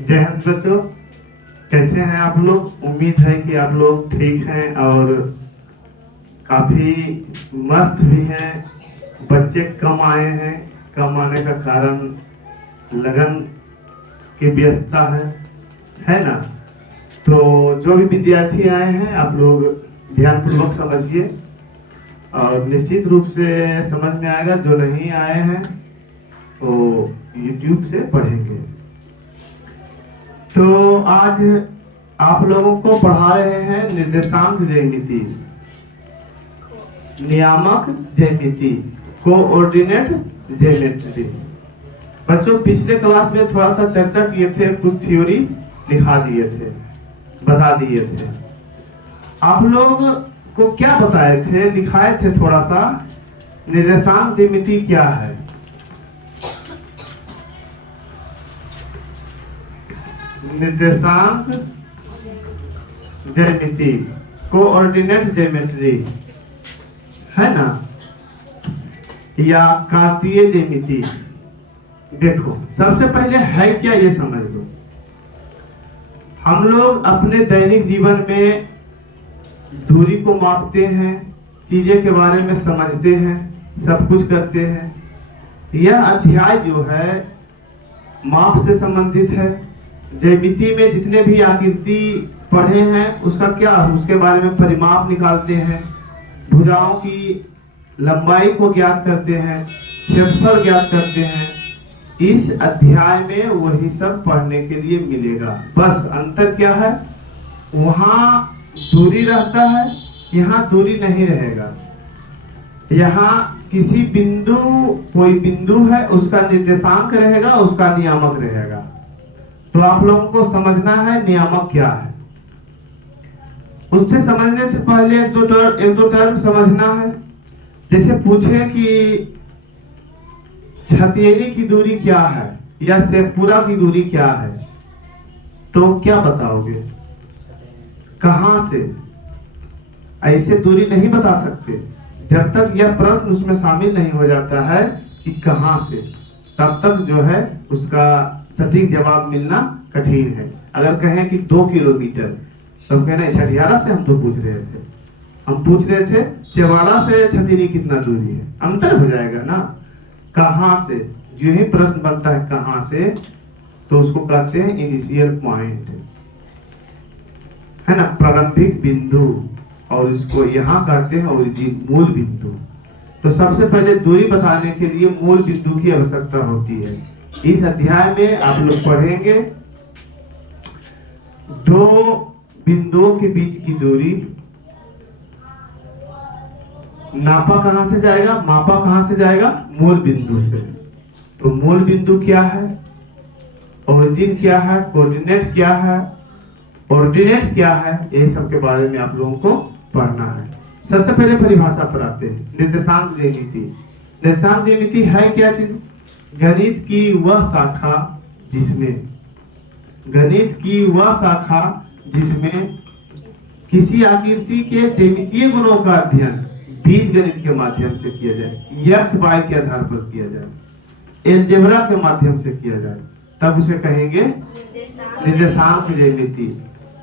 जय हिंद बच्चों, कैसे हैं आप लोग। उम्मीद है कि आप लोग ठीक हैं और काफी मस्त भी हैं। बच्चे कम आए हैं, कम आने का कारण लगन की व्यस्तता है ना। तो जो भी विद्यार्थी आए हैं आप लोग ध्यानपूर्वक समझिए और निश्चित रूप से समझ में आएगा। जो नहीं आए हैं तो YouTube से पढ़ेंगे। तो आज आप लोगों को पढ़ा रहे हैं निर्देशांक ज्यामिति, नियामक ज्यामिति, कोऑर्डिनेट ज्योमेट्री। बच्चों पिछले क्लास में थोड़ा सा चर्चा किए थे, कुछ थ्योरी दिखा दिए थे, बता दिए थे। आप लोग को क्या बताए थे, दिखाए थे थोड़ा सा। निर्देशांक ज्यामिति क्या है, निर्देशांक ज्यामिति, कोऑर्डिनेट ज्योमेट्री है ना, या कार्तीय ज्यामिति। देखो सबसे पहले है क्या ये समझ लो। हम लोग अपने दैनिक जीवन में दूरी को मापते हैं, चीजें के बारे में समझते हैं, सब कुछ करते हैं। यह अध्याय जो है माप से संबंधित है। ज्यामिति में जितने भी आकृति पढ़े हैं उसका क्या, उसके बारे में परिमाप निकालते हैं, भुजाओं की लंबाई को ज्ञात करते हैं, क्षेत्रफल ज्ञात करते हैं। इस अध्याय में वही सब पढ़ने के लिए मिलेगा। बस अंतर क्या है, वहां दूरी रहता है, यहाँ दूरी नहीं रहेगा। यहाँ किसी बिंदु, कोई बिंदु है उसका निर्देशांक रहेगा, उसका नियामक रहेगा। तो आप लोगों को समझना है नियामक क्या है। उससे समझने से पहले एक दो टर्म समझना है। जैसे पूछे कि छतियनी की दूरी क्या है या शेखपुरा की दूरी क्या है, तो क्या बताओगे, कहां से। ऐसे दूरी नहीं बता सकते जब तक यह प्रश्न उसमें शामिल नहीं हो जाता है कि कहां से, तब तक जो है उसका सटीक जवाब मिलना कठिन है। अगर कहें कि 2 किलोमीटर तो कहना छठियारा से हम तो पूछ रहे थे, हम पूछ रहे थे चेवाड़ा से छतिनी कितना दूरी है, अंतर हो जाएगा ना। कहां से, जो ही प्रश्न बनता है कहां से, तो उसको कहते हैं इनिशियल पॉइंट, है ना, प्रारंभिक बिंदु। और इसको यहाँ कहते हैं ओरिजिन, मूल बिंदु। तो सबसे पहले दूरी बताने के लिए मूल बिंदु की आवश्यकता होती है। इस अध्याय में आप लोग पढ़ेंगे 2 बिंदुओं के बीच की दूरी। नापा कहां से जाएगा, मापा कहां से जाएगा, मूल बिंदु से। तो मूल बिंदु क्या है, ओरिजिन क्या है, कोऑर्डिनेट क्या है, ऑर्डिनेट क्या है, ये सब के बारे में आप लोगों को पढ़ना है। सबसे पहले परिभाषा पर आते हैं। निर्देशांक ज्यामिति, निर्देशांक ज्यामिति है क्या चीज, गणित की वह शाखा जिसमें, गणित की वह शाखा जिसमें किसी आकृति के ज्यामितीय गुणों का अध्ययन बीज गणित के माध्यम से किया जाए, एक्स वाई के आधार पर किया जाए, एलजेब्रा के माध्यम से किया जाए, तब उसे कहेंगे निर्देशांक ज्यामिति।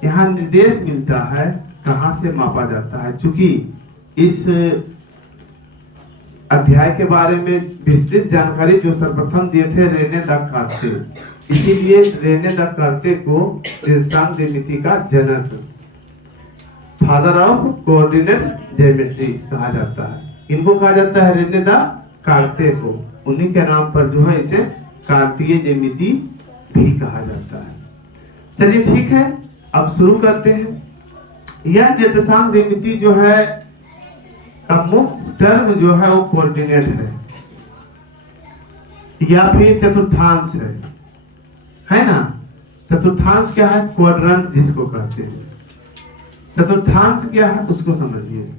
यहाँ निर्देश मिलता है, कहां से मापा जाता है। चूंकि इस अध्याय के बारे में विस्तृत जानकारी जो सर्वप्रथम दिए थे रेने द कार्ते, इसीलिए रेने द कार्ते को निर्देशांक ज्यामिति का जनक, फादर ऑफ कोऑर्डिनेट ज्योमेट्री कहा जाता है। इनको कहा जाता है रेने द कार्ते को, उन्हीं के नाम पर जो है इसे कार्तीय ज्यामिति भी कहा जाता है। चलिए ठीक है, अब शुरू करते हैं। यह निर्देशांक ज्यामिति जो है का मुख्य टर्म जो है वो कोऑर्डिनेट है या फिर चतुर्थांश है ना। चतुर्थांश क्या है, क्वाड्रेंट जिसको कहते हैं। चतुर्थांश क्या है उसको समझिए।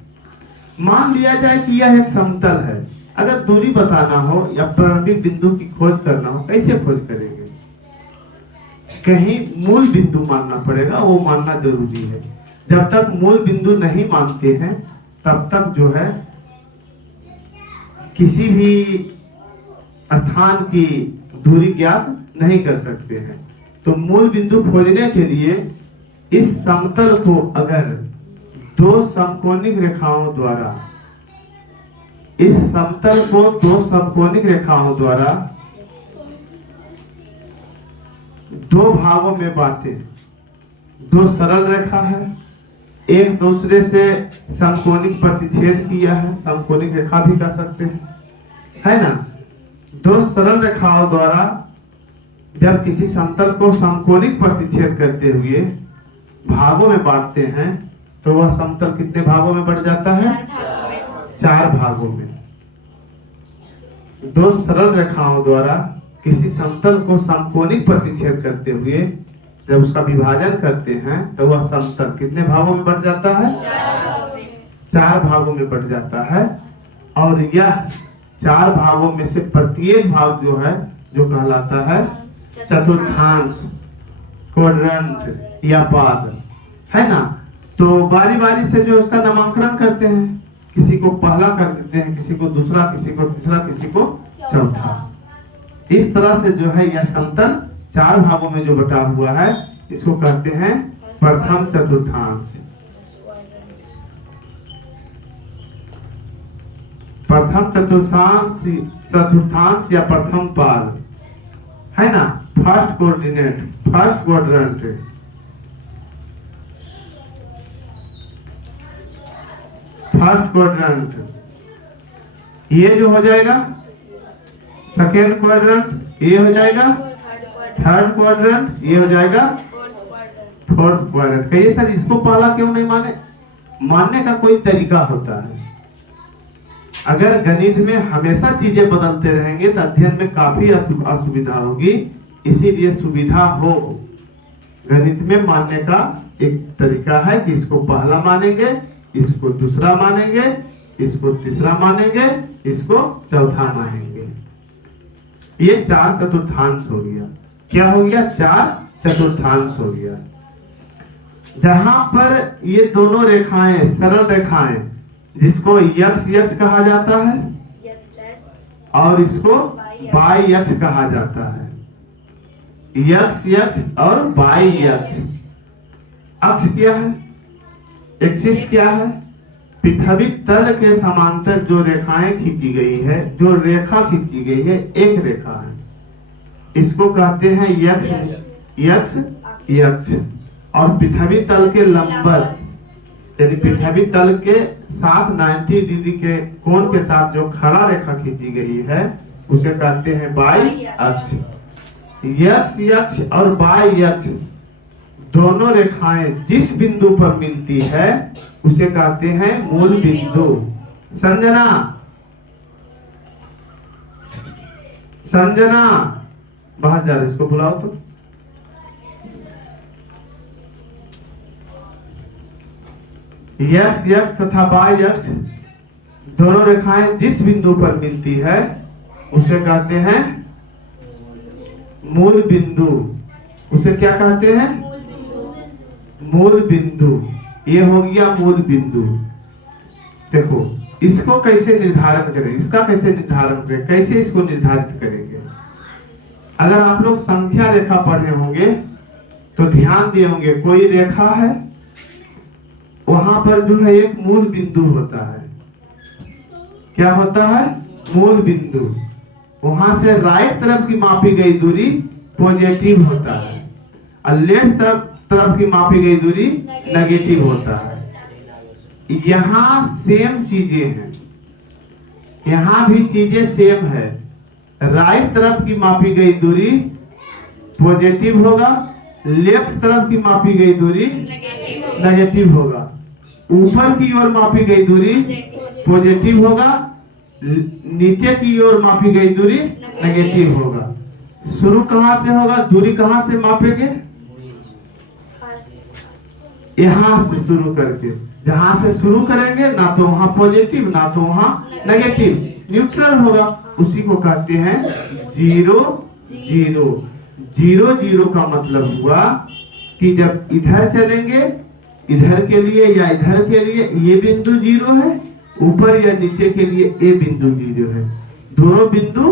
मान लिया जाए कि यह एक समतल है, अगर दूरी बताना हो या प्रारंभिक बिंदु की खोज करना हो, कैसे खोज करेंगे, कहीं मूल बिंदु मानना पड़ेगा, वो मानना जरूरी है। जब तक मूल बिंदु नहीं मानते हैं तब तक जो है किसी भी स्थान की दूरी ज्ञात नहीं कर सकते हैं। तो मूल बिंदु खोजने के लिए इस समतल को अगर दो समकोणिक रेखाओं द्वारा, इस समतल को दो समकोणिक रेखाओं द्वारा दो भागों में बांटे, दो सरल रेखा है, एक दूसरे से समकोणिक प्रतिच्छेद किया है, समकोणिक रेखा भी कह सकते हैं, है ना। दो सरल रेखाओं द्वारा जब किसी समतल को समकोणिक प्रतिच्छेद करते हुए भागों में बांटते हैं तो वह समतल कितने भागों में बढ़ जाता है? 4 भागों में। दो सरल रेखाओं द्वारा किसी समतल को समकोणिक प्रतिच्छेद करते हुए जब उसका विभाजन करते हैं तो वह समतल कितने भागों में बढ़ जाता है? 4 भागों में बढ़ जाता है। और यह 4 भागों में से प्रत्येक भाग जो है जो कहलाता है चतुर्थांश, क्वाड्रेंट या पाद, है ना। तो बारी बारी से जो उसका नामकरण करते हैं, किसी को पहला कर देते हैं, किसी को दूसरा, किसी को तीसरा, किसी को चौथा। इस तरह से जो है यह समतल 4 भागों में जो बटा हुआ है इसको कहते हैं प्रथम चतुर्थांश। प्रथम चतुर्थांश या प्रथम पाद, है ना। First coordinate, first quadrant, first quadrant, ये जो हो जाएगा सेकेंड क्वाड्रेंट, ये हो जाएगा थर्ड क्वाड्रेंट, ये हो जाएगा फोर्थ क्वाड्रेंट। कहिए सर इसको पहला क्यों नहीं माने? मानने का कोई तरीका होता है। अगर गणित में हमेशा चीजें बदलते रहेंगे तो अध्ययन में काफी असुविधा होगी। इसीलिए सुविधा हो गणित में मानने का एक तरीका है कि इसको पहला मानेंगे, इसको दूसरा मानेंगे, इसको तीसरा मानेंगे, इसको चौथा मानेंगे। ये 4 चतुर्थांश हो गया। क्या हो गया? 4 चतुर्थांश हो गया। जहां पर ये दोनों रेखाएं सरल रेखाएं, जिसको यक्ष यक्ष कहा जाता है और इसको बाई यक्ष कहा जाता है। यक्ष यक्ष और बाई यक्ष। अक्ष क्या है? एक्सिस क्या है? पृथ्वी तल के समांतर जो रेखाएं खींची गई है, जो रेखा खींची गई है, एक रेखा है, इसको कहते हैं यक्ष यक्ष यक्ष। और पृथ्वी तल के लंबवत, यानी पृथ्वी तल के साथ 90 डिग्री के कोण के साथ जो खड़ा रेखा खींची गई है उसे कहते हैं बाई अक्ष। यक्ष यक्ष और बाई यक्ष दोनों रेखाएं जिस बिंदु पर मिलती है उसे कहते हैं मूल बिंदु। संजना, संजना बाहर जा रहे, इसको बुलाओ तो। यक्ष यक्ष तथा बाई यक्ष दोनों रेखाएं जिस बिंदु पर मिलती है उसे कहते हैं मूल बिंदु। उसे क्या कहते हैं? मूल बिंदु। ये हो गया मूल बिंदु। देखो इसको कैसे निर्धारण करें, इसका कैसे निर्धारण करें, कैसे इसको निर्धारित करेंगे? अगर आप लोग संख्या रेखा पढ़े होंगे तो ध्यान दिए होंगे, कोई रेखा है, वहां पर जो है एक मूल बिंदु होता है। क्या होता है? मूल बिंदु। वहां से राइट तरफ की मापी गई दूरी पॉजिटिव होता है और लेफ्ट तरफ की मापी गई दूरी नेगेटिव होता है। यहाँ सेम चीजें हैं, यहाँ भी चीजें सेम है। राइट तरफ की मापी गई दूरी पॉजिटिव होगा, लेफ्ट तरफ की मापी गई दूरी नेगेटिव होगा। ऊपर की ओर मापी गई दूरी पॉजिटिव होगा, नीचे की ओर मापी गई दूरी नेगेटिव होगा। शुरू कहां से होगा? दूरी कहां से मापेंगे? यहां से शुरू करके, जहां से शुरू करेंगे ना तो वहां पॉजिटिव ना तो वहां नेगेटिव, न्यूट्रल होगा। उसी को कहते हैं 0 0। 0 0 का मतलब हुआ कि जब इधर चलेंगे, इधर के लिए या इधर के लिए ये बिंदु 0 है, ऊपर या नीचे के लिए ये बिंदु 0 है। दोनों बिंदु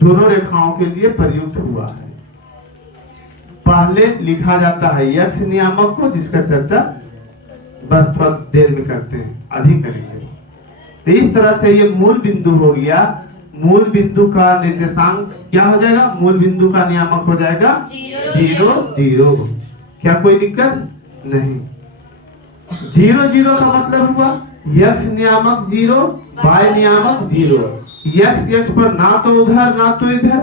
दोनों रेखाओं के लिए प्रयुक्त हुआ है। पहले लिखा जाता है यक्ष नियामक को, जिसका चर्चा बस थोड़ा देर में करते हैं, अधिक करेंगे। तो इस तरह से ये मूल बिंदु हो गया। मूल बिंदु का निर्देशांक क्या हो जाएगा? मूल बिंदु का नियामक हो जाएगा 0 0। क्या कोई दिक्कत नहीं? 0 0 का मतलब हुआ यक्ष नियामक 0, वाय नियामक 0। यक्ष यक्ष पर ना तो उधर ना तो इधर,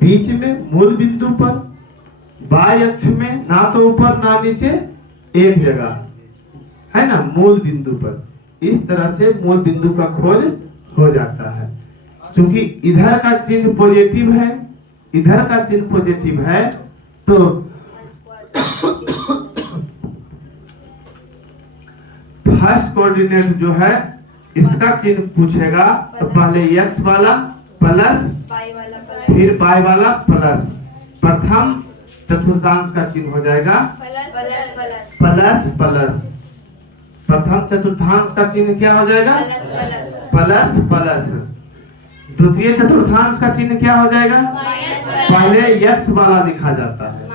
बीच में मूल बिंदु पर। वाय अक्ष में ना तो ऊपर ना नीचे, एक जगह है ना, मूल बिंदु पर। इस तरह से मूल बिंदु का खोज हो जाता है। क्योंकि इधर का चिन्ह पॉजिटिव है, इधर का चिन्ह पॉजिटिव है, तो फर्स्ट कोऑर्डिनेट जो है इसका चिन्ह पूछेगा, तो पहले x वाला प्लस, फिर y वाला प्लस। प्रथम चतुर्थांश का चिन्ह हो जाएगा प्लस प्लस। प्रथम चतुर्थांश का चिन्ह क्या हो जाएगा? Plus plus. द्वितीय चतुर्थांश का चिन्ह क्या हो जाएगा? पहले x वाला लिखा जाता है।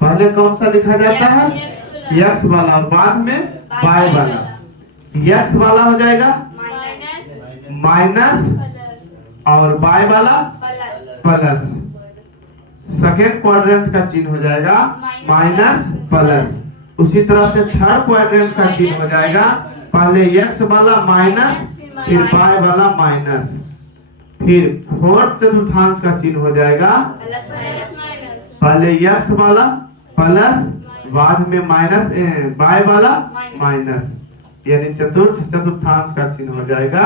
पहले कौन सा लिखा जाता है? x वाला, और बाद में y वाला। x वाला हो जाएगा माइनस, और y वाला प्लस। सेकेंड क्वाड्रेंट का चिन्ह हो जाएगा माइनस प्लस। उसी तरह से थर्ड क्वाड्रेंट का चिन्ह हो जाएगा पहले x वाला माइनस, फिर y वाला माइनस। फिर फोर्थ चतुर्थांश का चिन्ह हो जाएगा पहले x वाला प्लस, बाद में माइनस, y वाला माइनस। यानी चतुर्थ चतुर्थांश का चिन्ह हो जाएगा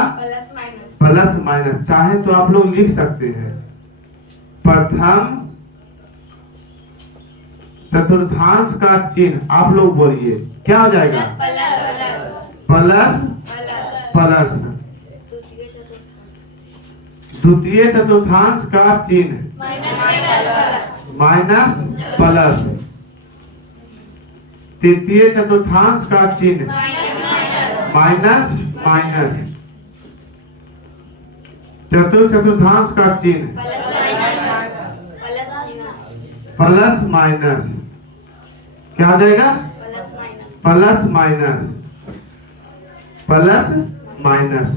प्लस माइनस। चाहे तो आप लोग लिख सकते हैं प्रथम चतुर्थांश का चिन्ह। आप लोग बोलिए क्या हो जाएगा? Plus plus. द्वितीय चतुर्थांश का चिन्ह माइनस प्लस। तृतीय चतुर्थांश का चिन्ह माइनस माइनस। चतुर्थ चतुर्थांश का चिन्ह प्लस माइनस। क्या हो जाएगा? Plus minus, plus minus.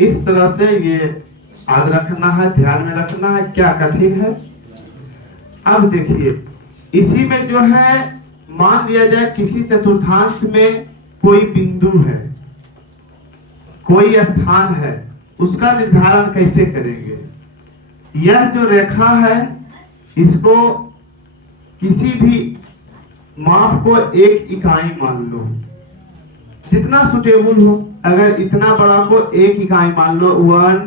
इस तरह से ये याद रखना है, ध्यान में रखना है, क्या कठिन है। अब देखिए, इसी में जो है मान लिया जाए किसी चतुर्थांश में कोई बिंदु है, कोई स्थान है, उसका निर्धारण कैसे करेंगे? यह जो रेखा है इसको किसी भी माप को एक इकाई मान लो, जितना सुटेबल हो। अगर इतना बड़ा को एक इकाई मान लो, 1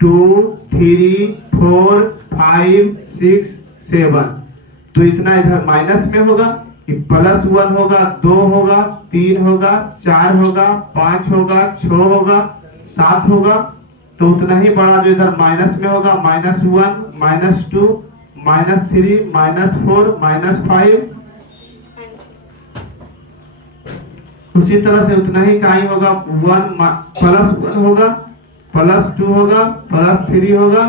2 3 4 5 6 7, तो इतना इधर माइनस में होगा कि +1 होगा, 2 होगा, 3 होगा, 4 होगा, 5 होगा, 6 होगा, 7 होगा। तो उतना ही बड़ा जो इधर माइनस में होगा, -1 -2 -3 -4 -5। उसी तरह से उतना ही इकाई होगा, 1 +1 होगा, +2 होगा, +3 होगा,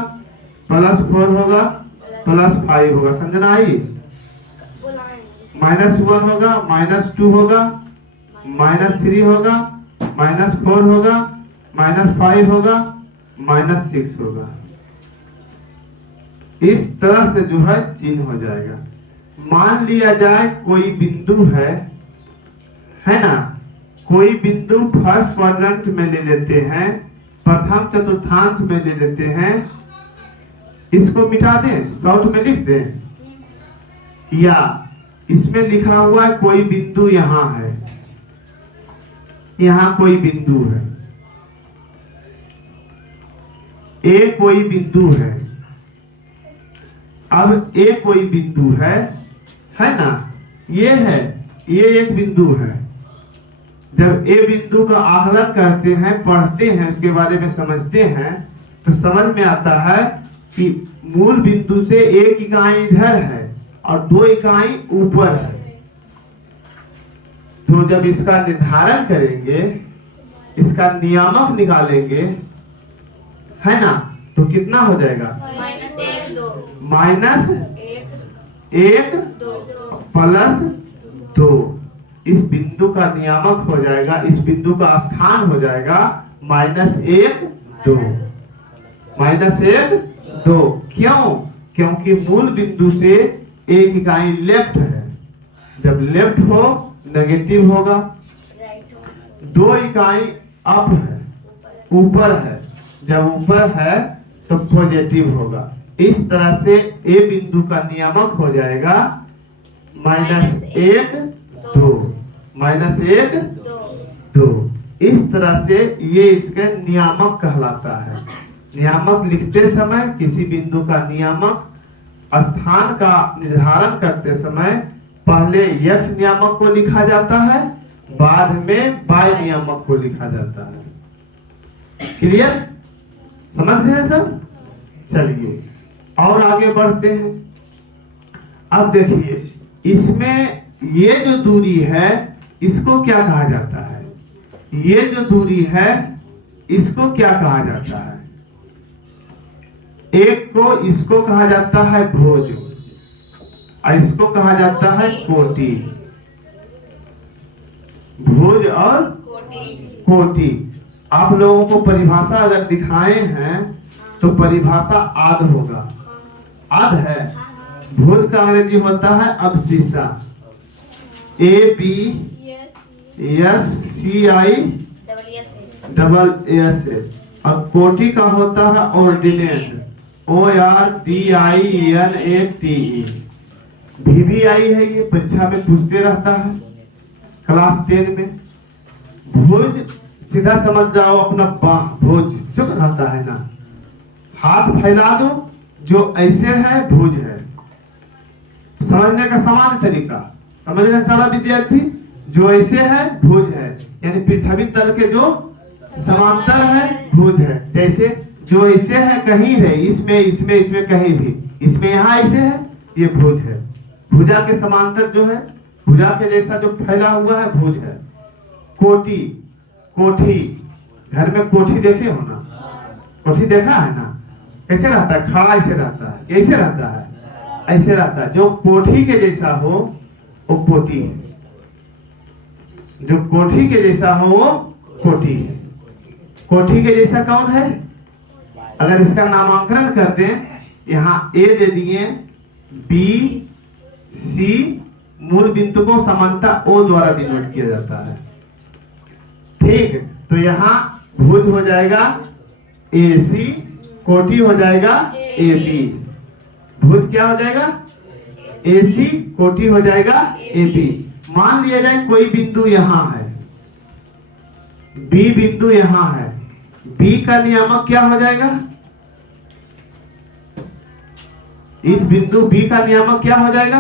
+4 होगा, +5 होगा। समझना आई? -1 होगा, -2 होगा, -3 होगा, -4 होगा, -5 होगा, -6 होगा। इस तरह से जो है चिन्ह हो जाएगा। मान लिया जाए कोई बिंदु है ना, कोई बिंदु फर्स्ट क्वाड्रेंट में ले लेते हैं, प्रथम चतुर्थांश में ले लेते हैं। इसको मिटा दें, शॉर्ट में लिख दें, या इसमें लिखा हुआ है कोई बिंदु यहाँ है, यहाँ कोई बिंदु है, ए कोई बिंदु है। अब ए कोई बिंदु है ना, ये है, ये एक बिंदु है। जब ए बिंदु का आकलन करते हैं, पढ़ते हैं, उसके बारे में समझते हैं, तो समझ में आता है कि मूल बिंदु से एक इकाई इधर है और 2 इकाई ऊपर है। तो जब इसका निर्धारण करेंगे, इसका नियामक निकालेंगे, है ना, तो कितना हो जाएगा? -1 2 प्लस 2। इस बिंदु का नियामक हो जाएगा, इस बिंदु का स्थान हो जाएगा -1 2, -1 2। क्यों? क्योंकि मूल बिंदु से एक इकाई लेफ्ट है, जब लेफ्ट हो नेगेटिव होगा, 2 इकाई अप है, ऊपर है, जब ऊपर है तो पॉजिटिव होगा। इस तरह से ए बिंदु का नियामक हो जाएगा -1 2, -1 2। इस तरह से ये इसका नियामक कहलाता है। नियामक लिखते समय किसी बिंदु का नियामक स्थान का निर्धारण करते समय पहले x नियामक को लिखा जाता है, बाद में y नियामक को लिखा जाता है। क्लियर? समझ गए सब? चलिए और आगे बढ़ते हैं। अब देखिए इसमें ये जो दूरी है इसको क्या कहा जाता है? ये जो दूरी है इसको क्या कहा जाता है? एक को इसको कहा जाता है भुज और इसको कहा जाता है कोटि। भुज और कोटि। आप लोगों को परिभाषा अगर दिखाए हैं तो परिभाषा आध होगा। आध है। भुज का अंग्रेजी होता है अबसिसा, ABSCISS। और कोटि का होता है ऑर्डिनेट, ORDINATE। VVI है, ये परीक्षा में पूछते रहता है क्लास 10 में। भुज सीधा समझ जाओ, अपना भुज चुप रहता है ना, हाथ फैला दो, जो ऐसे है भुज है। समझने का समान तरीका समझ रहे सारा विद्यार्थी? जो ऐसे है भुज है, यानी पृथ्वी तल के जो समांतर है भुज है। जैसे जो ऐसे है कहीं है, इसमें कहीं भी, इसमें यहाँ ऐसे है, ये भुज है। भुजा के समांतर जो है, भुजा के जैसा जो फैला हुआ है भुज है। कोटि, कोठी, घर में कोठी देखे हो ना? कोठी देखा है ना? कैसे रहता है? खड़ा ऐसे रहता है, कैसे रहता है? ऐसे रहता है। जो कोठी के जैसा हो वो कोटि है, जो कोठी के जैसा हो वो कोटि है। कोठी के जैसा कौन है? अगर इसका नामांकन कर दें, यहाँ ए दे दिए, बी सी, मूल बिंदु को समानता ओ द्वारा डिनोट किया जाता है। ठीक, तो यहाँ भुज हो जाएगा AC, कोटि हो जाएगा AB। भुज क्या हो जाएगा? AC, कोटि हो जाएगा AB। मान लिया जाए कोई बिंदु यहाँ है, B बिंदु यहाँ है, B का नियामक क्या हो जाएगा? इस बिंदु B का नियामक क्या हो जाएगा?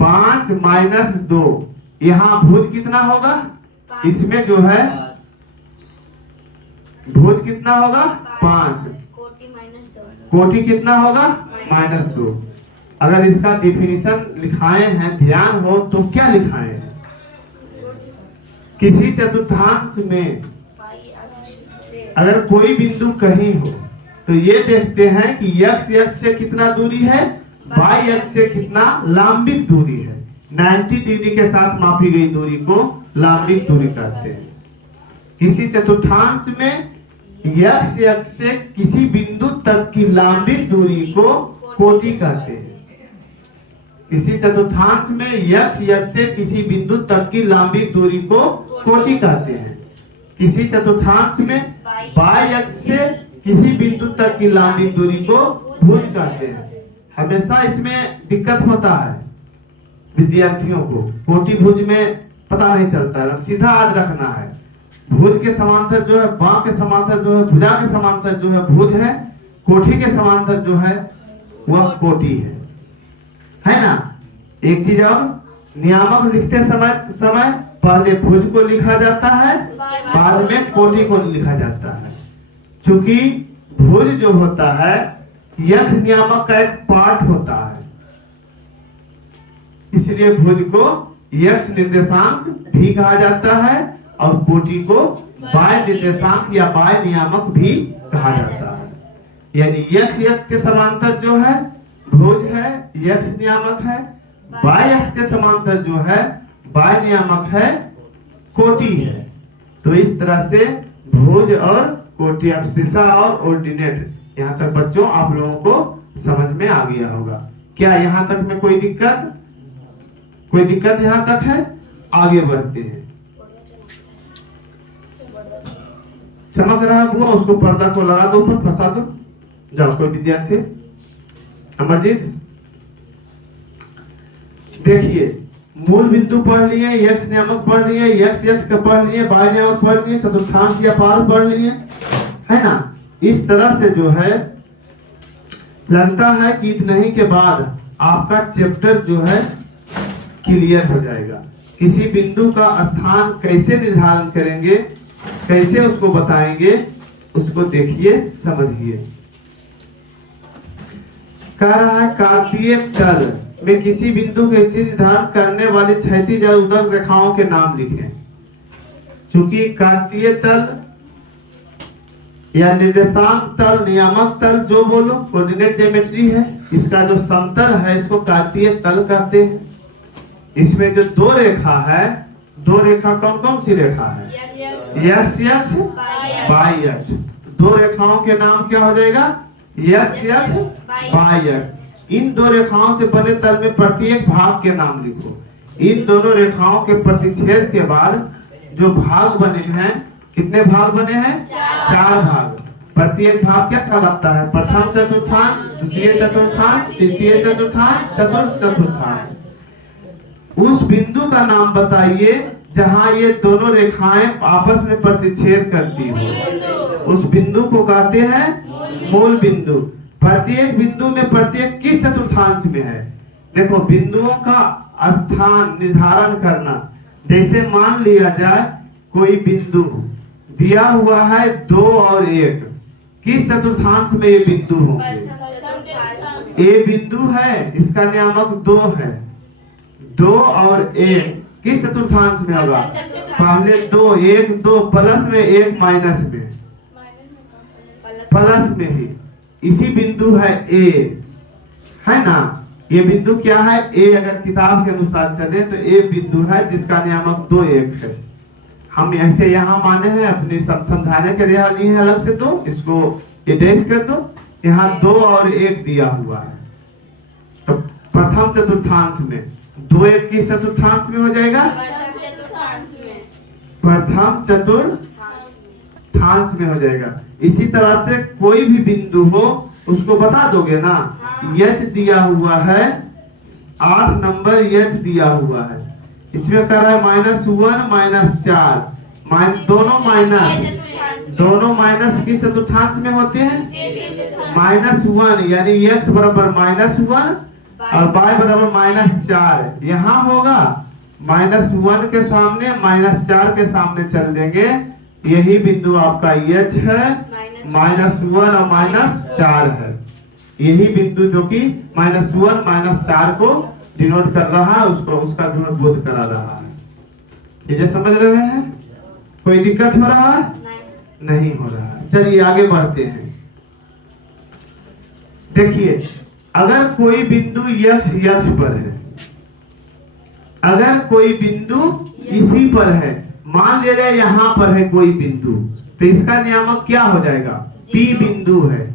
5 - 2। यहाँ भुज कितना होगा? इसमें जो है भुज कितना होगा? 5। कोटि कितना होगा? -2। अगर इसका डिफिनीशन लिखाए हैं, ध्यान हो तो क्या लिखाए हैं? किसी चतुर्थांश में अगर कोई बिंदु कहीं हो तो ये देखते हैं कि x से कितना दूरी है, y से कितना लांबिक दूरी है। 90 डिग्री के साथ मापी गई दूरी को लांबिक दूरी कहते हैं। किसी चतुर्थांश में x से किसी बिंदु तक की लांबिक दूरी को कोटि कहते हैं। किसी चतुर्थांश में x से किसी बिंदु तक की लांबिक दूरी को कोटि कहते हैं। किसी चतुर्थांश में y से किसी बिंदु तक की लांबिक दूरी को भुज कहते हैं। हमेशा इसमें दिक्कत होता है विद्यार्थियों को, कोटि भुज में पता नहीं चलता है, सीधा याद रखना है। भुज के समांतर जो है, बाँ के समांतर जो है, भुजा के समांतर जो है भुज है, कोठी के समांतर जो है वह कोटि है ना? एक चीज और, नियामक लिखते समय पहले भुज को लिखा जाता है, बाद में कोटि को लिखा जाता है। चूंकि भुज जो होता है यक्ष नियामक का एक पार्ट होता है, इसलिए भुज को यक्ष निर्देशांक भी कहा जाता है और कोटि को बाय निर्देशांक या बाय नियामक भी कहा जाता है। यानी यक्ष के समांतर जो है भुज है, यक्ष नियामक है, बाई अक्ष के समांतर जो है बाई नियामक है कोटि है। तो इस तरह से भुज और कोटि अब्सिस्सा और ऑर्डिनेट यहाँ तक बच्चों आप लोगों को समझ में आ गया होगा। क्या यहाँ तक में कोई दिक्कत यहाँ तक है? आगे बढ़ते हैं। चमक रहा हुआ उसको पर्दा को लगा दो, ऊपर फंसा दो। जाओ कोई विद्यार्थी अमरजीत देखिए, मूल बिंदु पढ़ लिए, यक्ष नियामक पढ़ लिए, यक्ष का पढ़ लिए, बाह्य नियामक पढ़ लिए, चतुर्थांश या पाद पढ़ लिए, है ना। इस तरह से जो है लगता है कि इतना ही के बाद आपका चैप्टर जो है क्लियर हो जाएगा। किसी बिंदु का स्थान कैसे निर्धारण करेंगे, कैसे उसको बताएंगे, उसको देखिए समझिए। कह रहा है कार्तीय तल में किसी बिंदु के निर्धारण करने वाली क्षैतिज और ऊर्ध्व रेखाओं के नाम लिखें। चूंकि कार्तीय तल या निर्देशांक तल, नियामक तल जो बोलो, कोऑर्डिनेट ज्योमेट्री है, इसका जो समतल है इसको कार्तीय तल कहते हैं। इसमें जो दो रेखा है, दो रेखा कौन कौन सी रेखा है? यक्ष यक्ष बाई यक्ष। दो रेखाओं के नाम क्या हो जाएगा? यक्ष यक्ष बाई यक्ष। इन दो रेखाओं से बने तल में प्रत्येक भाग के नाम लिखो। इन दोनों रेखाओं के प्रतिच्छेद के बाद जो भाग बने हैं, कितने भाग बने हैं? 4 भाग। प्रत्येक भाग क्या कहलाता है? प्रथम चतुर्थांश, द्वितीय चतुर्थांश, तृतीय चतुर्थांश, चतुर्थ चतुर्थांश। उस बिंदु का नाम बताइए जहां ये दोनों रेखाएं आपस में प्रतिच्छेद करती हो। उस बिंदु को कहते हैं मूल बिंदु। प्रत्येक बिंदु में प्रत्येक किस चतुर्थांश में है? देखो, बिंदुओं का स्थान निर्धारण करना। जैसे मान लिया जाए कोई बिंदु दिया हुआ है 2 और 1, किस चतुर्थांश में ये बिंदु होंगे? ए बिंदु है, इसका नियामक 2 है। 2 और 1 किस चतुर्थांश में होगा? पहले 2, 1 2 प्लस में 1 माइनस में, प्लस में ही। इसी बिंदु है ए, है ना। ये बिंदु क्या है? ए। अगर किताब के अनुसार चले तो ए बिंदु है जिसका नियामक 2 1 है। हम ऐसे यहाँ माने हैं, अपने समझाने के लिए लिए हैं अलग से। तो इसको ये डैश कर दो। यहाँ 2 और 1 दिया हुआ है। तो प्रथम चतुर्थांश में 2 1 किस चतुर्थांश में हो जाएगा? प्रथम चतुर्थांश में हो जाएगा। इसी तरह से कोई भी बिंदु हो उसको बता दोगे ना। यच दिया हुआ है, 8 नंबर यच दिया हुआ है। इसमें कर रहा है -1 -4, दोनों माइनस किस चतुर्थांश में होते हैं? -1, यानी x बराबर -1 और y बराबर -4। यहाँ होगा -1 के सामने -4 के सामने चल देंगे। यही बिंदु आपका h है, -1 और -4 है। यही बिंदु जो कि -1 -4 को डिनोट कर रहा है, उसको उसका डिनोट बोध करा रहा है। ये समझ रहे हैं? कोई दिक्कत हो रहा है? नहीं हो रहा है। चलिए आगे बढ़ते हैं। देखिए, अगर कोई बिंदु यक्ष पर है, अगर कोई बिंदु इसी पर है, मान लिया जाए यहाँ पर है कोई बिंदु, तो इसका नियामक क्या हो जाएगा? P बिंदु है,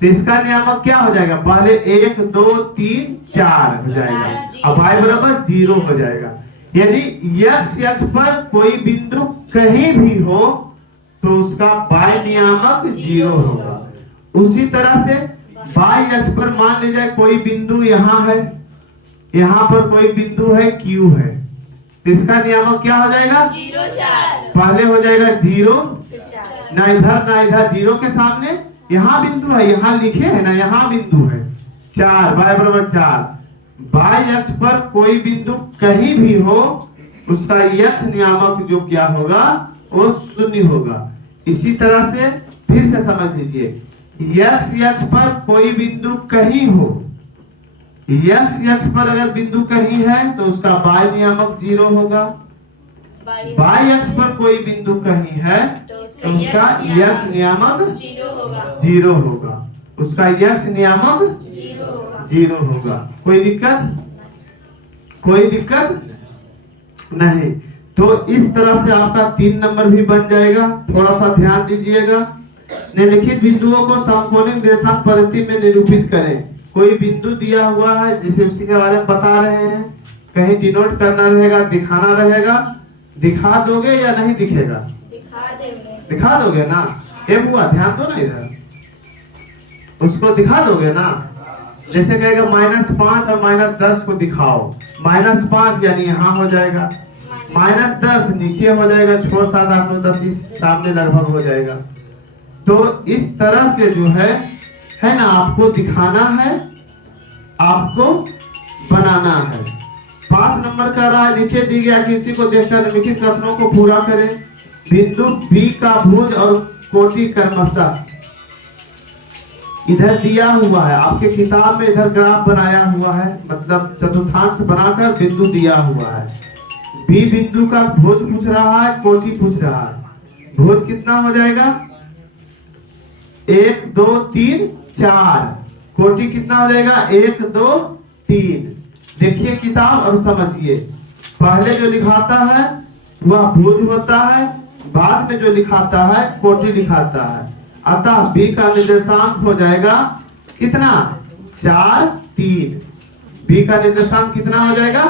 तो इसका नियामक क्या हो जाएगा? पहले 1 2 3 4 हो जाएगा, अब y बराबर 0 हो जाएगा। यानी यक्ष पर कोई बिंदु कहीं भी हो तो उसका y नियामक 0 होगा। उसी तरह से y अक्ष पर मान लीजिए कोई बिंदु यहाँ है, यहाँ पर कोई बिंदु है Q है, तो इसका नियामक क्या हो जाएगा? 0 4। पहले हो जाएगा 0, ना इधर 0 के सामने यहाँ बिंदु है, यहाँ लिखे है ना, यहाँ बिंदु है 4, y बराबर 4। y अक्ष पर कोई बिंदु कहीं भी हो उसका यक्ष नियामक जो क्या होगा? वो 0 होगा। इसी तरह से फिर से समझ लीजिए, यक्ष पर कोई बिंदु कहीं हो, यक्ष पर अगर बिंदु कहीं है तो उसका y नियामक 0 होगा। y अक्ष पर कोई बिंदु कहीं है तो उसका यक्ष नियामक 0 होगा। उसका यक्ष नियामक 0 होगा। कोई दिक्कत? कोई दिक्कत नहीं। तो इस तरह से आपका 3 नंबर भी बन जाएगा। थोड़ा सा ध्यान दीजिएगा। निम्नलिखित बिंदुओं को समकोणीय निर्देशांक पद्धति में निरूपित करें। कोई बिंदु दिया हुआ है जिसे उसी के बारे में बता रहे हैं, कहीं डिनोट करना रहेगा, दिखाना रहेगा। दिखा दोगे या नहीं दिखेगा? दिखा देंगे। दिखा दोगे ना? ये हुआ, ध्यान दो ना इधर, उसको दिखा दोगे ना। जैसे कहेगा -5 और -10 को दिखाओ। -5 यानी यहाँ हो जाएगा, -10 नीचे हो जाएगा, 6, 7, 8, 9, 10 इस सामने लगभग हो जाएगा। तो इस तरह से जो है ना, आपको दिखाना है, आपको बनाना है। 5 नंबर का रहा, नीचे दी गई आकृति को देखकर निम्नलिखित कथनों को पूरा करें। बिंदु बी का भुज और कोटि क्रमशः इधर दिया हुआ है, आपके किताब में इधर ग्राफ बनाया हुआ है, मतलब चतुर्थांश बनाकर बिंदु दिया हुआ है। बी बिंदु का भुज पूछ रहा है, कोटि पूछ रहा है। भुज कितना हो जाएगा? 1, 2, 3, 4। कोटि कितना हो जाएगा? 1, 2, 3। देखिए किताब और समझिए। पहले जो लिखाता है वह भुज होता है, बाद में जो लिखाता है कोटि लिखाता है। अतः बी का निर्देशांक हो जाएगा कितना? 4, 3। बी का निर्देशांक कितना हो जाएगा?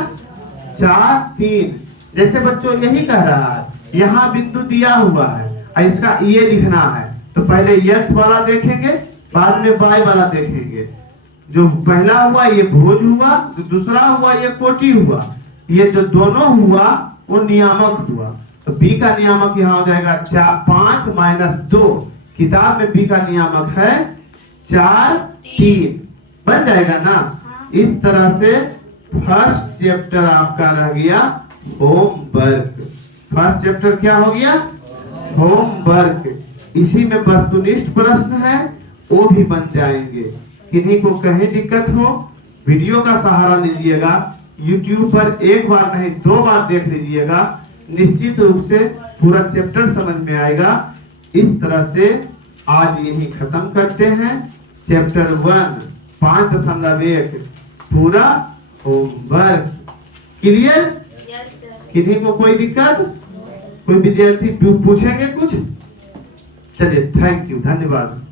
4, 3। जैसे बच्चों यही कह रहा है, यहाँ बिंदु दिया हुआ है और इसका ये लिखना है, तो पहले x वाला देखेंगे, बाद में y वाला देखेंगे। जो पहला हुआ ये भुज हुआ, जो दूसरा हुआ ये कोटि हुआ, ये जो दोनों हुआ वो नियामक हुआ। तो b का नियामक यहाँ हो जाएगा 5 - 2। किताब में b का नियामक है 4, 3। बन जाएगा ना? इस तरह से फर्स्ट चैप्टर आपका रह गया होमवर्क। फर्स्ट चैप्टर क्या हो गया? होमवर्क। इसी में वस्तुनिष्ठ प्रश्न है, वो भी बन जाएंगे। किन्हीं को कहीं दिक्कत हो, वीडियो का सहारा लीजिएगा। YouTube पर एक बार नहीं 2 बार देख लीजिएगा, निश्चित रूप से पूरा चैप्टर समझ में आएगा। इस तरह से आज यही खत्म करते हैं चैप्टर 1 5.1 पूरा होमवर्क। क्लियर? Yes sir. किन्हीं को कोई दिक्कत? कोई विद्यार्थी पूछेंगे कुछ? चलिए, थैंक यू, धन्यवाद।